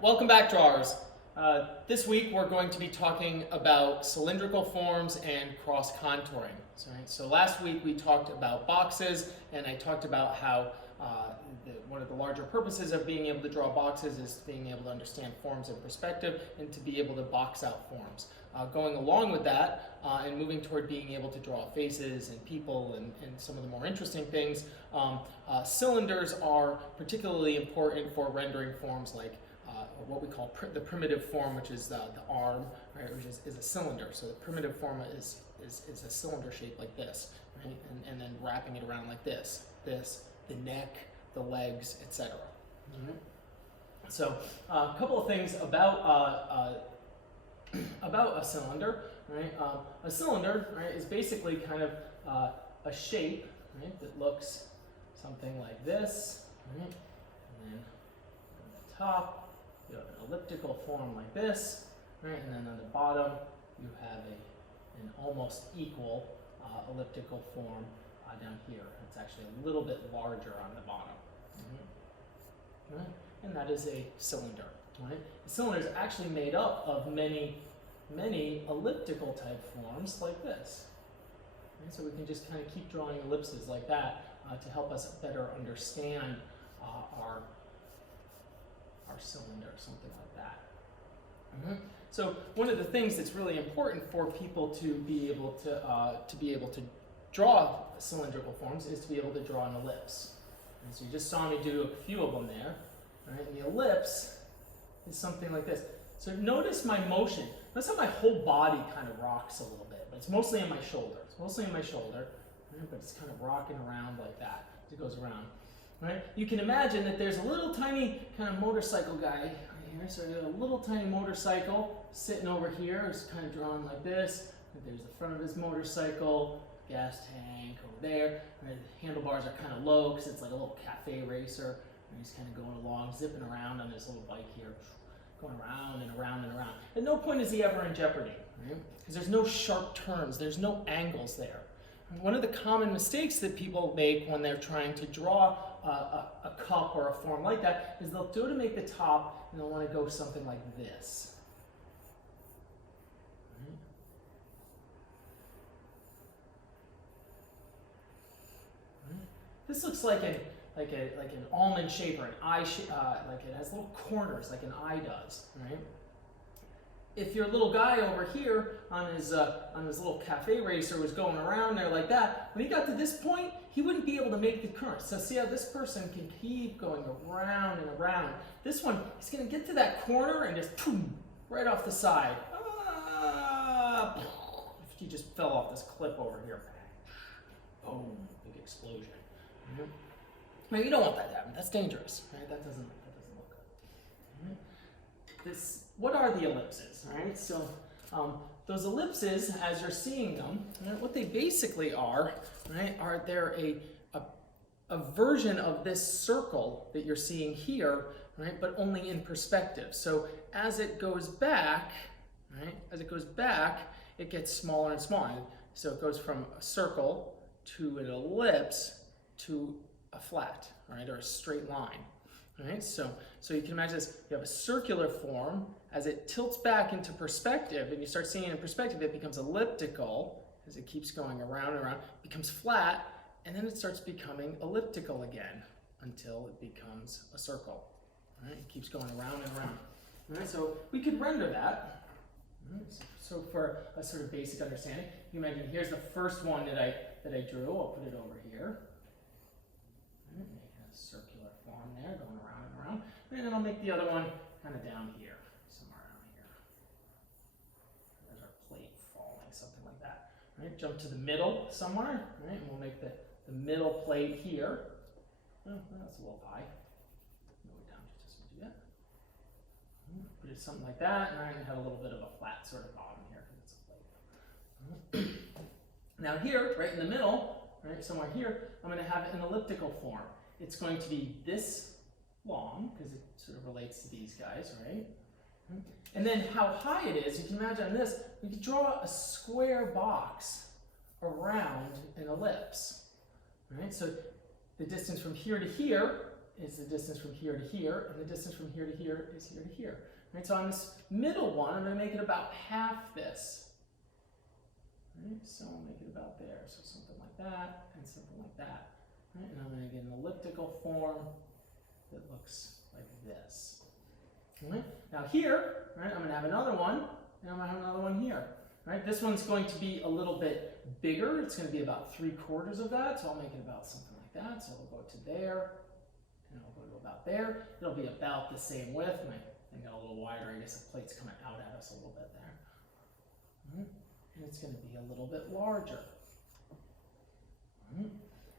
Welcome back, drawers. This week we're going to be talking about cylindrical forms and cross contouring. So last week we talked about boxes, and I talked about how one of the larger purposes of being able to draw boxes is being able to understand forms and perspective and to be able to box out forms. Going along with that and moving toward being able to draw faces and people and some of the more interesting things, cylinders are particularly important for rendering forms like what we call the primitive form, which is the arm, right, which is a cylinder. So the primitive form is a cylinder shape like this, right, and then wrapping it around like this, the neck, the legs, etc. Mm-hmm. So a couple of things about a cylinder, right? A cylinder, right, is basically kind of a shape, right, that looks something like this, right? And then on the top, you have an elliptical form like this, right? And then on the bottom, you have an almost equal elliptical form down here. It's actually a little bit larger on the bottom. Mm-hmm. Right? And that is a cylinder. Right? The cylinder is actually made up of many elliptical type forms like this. Right? So we can just kind of keep drawing ellipses like that to help us better understand our cylinder, something like that. Mm-hmm. So one of the things that's really important for people to be able to draw cylindrical forms is to be able to draw an ellipse. And so you just saw me do a few of them there. Right? And the ellipse is something like this. So notice my motion. Notice how my whole body kind of rocks a little bit, but it's mostly in my shoulder. It's mostly in my shoulder, right? But it's kind of rocking around like that as it goes around. Right? You can imagine that there's a little tiny kind of motorcycle guy right here. So a little tiny motorcycle sitting over here. It's kind of drawn like this. And there's the front of his motorcycle, gas tank over there. Right? The handlebars are kind of low because it's like a little cafe racer. And he's kind of going along, zipping around on his little bike here, going around and around and around. At no point is he ever in jeopardy, right? Because there's no sharp turns, there's no angles there. And one of the common mistakes that people make when they're trying to draw a cup or a form like that is they'll go to make the top and they'll want to go something like this. Right? Right? This looks like an almond shape or an eye shape, like it has little corners like an eye does, right? If your little guy over here on his little cafe racer was going around there like that, when he got to this point, he wouldn't be able to make the curve. So see how this person can keep going around and around. This one, he's going to get to that corner and just boom, right off the side. He just fell off this cliff over here. Boom, big explosion. Mm-hmm. Now you don't want that to happen. That's dangerous, right? That doesn't look good. Right? What are the ellipses? All right, so those ellipses, as you're seeing them, right, what they basically are, right, are they're a version of this circle that you're seeing here, right, but only in perspective. So as it goes back, right, it gets smaller and smaller. So it goes from a circle to an ellipse to a flat, right, or a straight line. Right? So you can imagine this, you have a circular form. As it tilts back into perspective, and you start seeing it in perspective, it becomes elliptical, as it keeps going around and around, it becomes flat, and then it starts becoming elliptical again, until it becomes a circle. Right? It keeps going around and around. Right? So we could render that. Right? So for a sort of basic understanding, you imagine here's the first one that I drew. I'll put it over here. Right? Make a circular form there, going around and around. And then I'll make the other one kind of down here, somewhere around here. There's our plate falling, something like that. Right? Jump to the middle somewhere, right? And we'll make the middle plate here. Oh, that's a little high. Move it down just as we do that. Put it something like that, and I have a little bit of a flat sort of bottom here because it's a plate. Now here, right in the middle, right, somewhere here, I'm going to have an elliptical form. It's going to be this long, because it sort of relates to these guys, right? And then how high it is, you can imagine this, we could draw a square box around an ellipse, right? So the distance from here to here is the distance from here to here, and the distance from here to here is here to here. Right? So on this middle one, I'm going to make it about half this. Right? So I'll make it about there. So something like that, and something like that. Right? And I'm going to get an elliptical form that looks like this. Right? Now here, right, I'm going to have another one, and I'm going to have another one here. Right? This one's going to be a little bit bigger. It's going to be about 3/4 of that, so I'll make it about something like that. So it'll go to there, and it'll go to about there. It'll be about the same width. And I got a little wider. I guess the plate's coming out at us a little bit there. Right? And it's going to be a little bit larger. Right?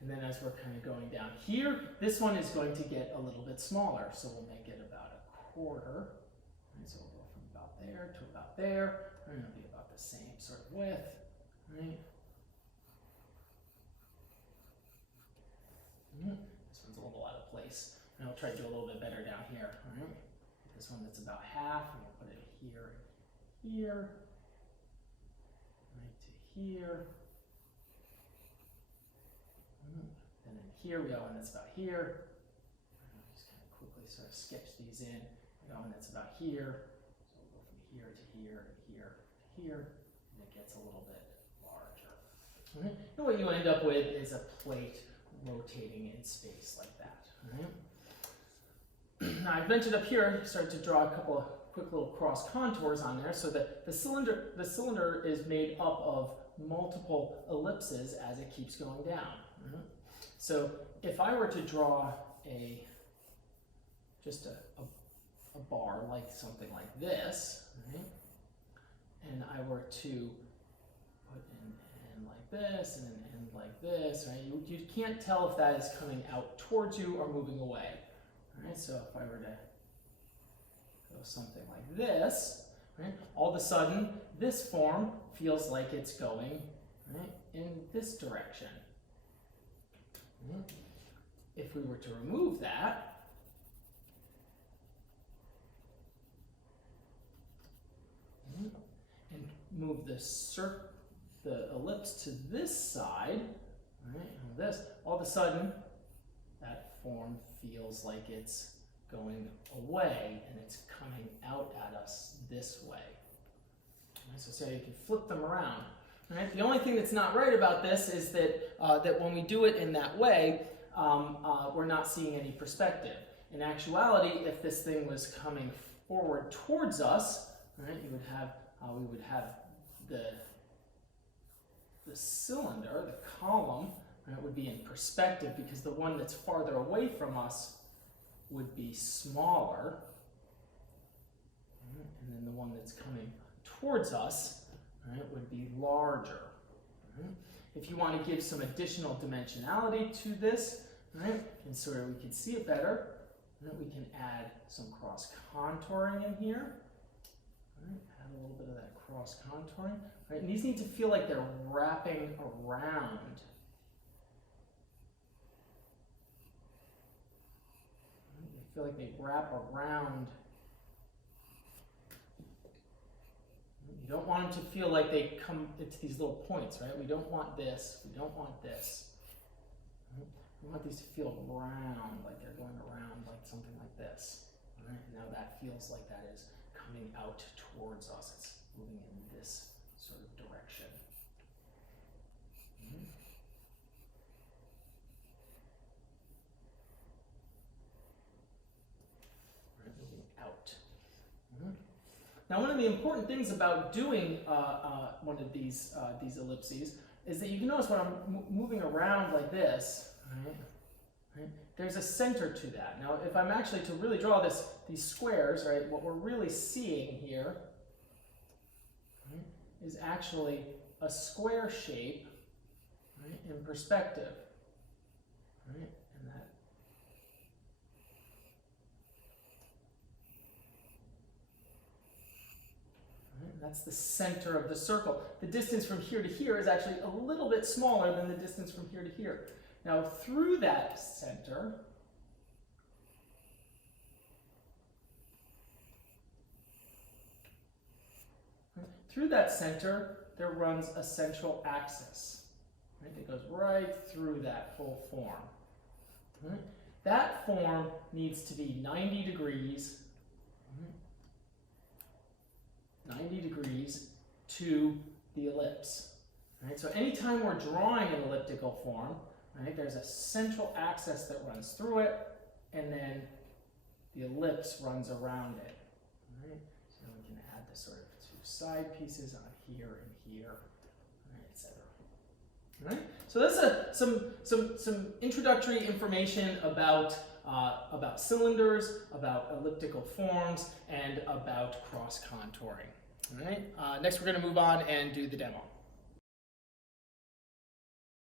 And then as we're kind of going down here, this one is going to get a little bit smaller. So we'll make it about 1/4. Right? So we'll go from about there to about there. And it'll be about the same sort of width. Right? This one's a little out of place. And I'll try to do a little bit better down here. Right? This one that's about half, and we'll put it here, here, right to here. And then here we got one that's about here. I'll just kind of quickly sort of sketch these in. We got one that's about here. So we'll go from here to here and here to here, and it gets a little bit larger. Right? And what you end up with is a plate rotating in space like that. Right? Now I've ventured up here, started to draw a couple of quick little cross contours on there, so that the cylinder is made up of multiple ellipses as it keeps going down. Right? So if I were to draw just a bar like something like this, right? And I were to put an end like this and an end like this, right? You can't tell if that is coming out towards you or moving away. Right, so if I were to go something like this, right, all of a sudden this form feels like it's going, right, in this direction. Right. If we were to remove that, right, and move the ellipse to this side, right, and this, all of a sudden that form feels like it's going away and it's coming out at us this way. Right, so you can flip them around. Right? The only thing that's not right about this is that, that when we do it in that way, we're not seeing any perspective. In actuality, if this thing was coming forward towards us, right, we would have the cylinder, the column, right, would be in perspective, because the one that's farther away from us would be smaller, right, and then the one that's coming towards us, right, would be larger. Right. If you want to give some additional dimensionality to this, right, and sort of we can see it better, right, we can add some cross contouring in here. Right, add a little bit of that cross contouring. Right, and these need to feel like they're wrapping around. Feel like they wrap around. You don't want them to feel like they come to these little points, right? We don't want this. We don't want this. Right? We want these to feel round, like they're going around like something like this. Right? Now that feels like that is coming out towards us. It's moving in this sort of direction. Mm-hmm. Out. Mm-hmm. Now, one of the important things about doing one of these ellipses is that you can notice when I'm moving around like this, right, there's a center to that. Now, if I'm actually to really draw these squares, right, what we're really seeing here, right, is actually a square shape, right, in perspective, right, and that. That's the center of the circle. The distance from here to here is actually a little bit smaller than the distance from here to here. Now, through that center, there runs a central axis. Right? It goes right through that whole form. Right? that form needs to be 90 degrees, 90 degrees to the ellipse. Right? So anytime we're drawing an elliptical form, right, there's a central axis that runs through it, and then the ellipse runs around it. Right? So we can add the sort of two side pieces on here and here, right, etc. Right? So that's some introductory information about cylinders, about elliptical forms, and about cross contouring. All right. Next, we're going to move on and do the demo.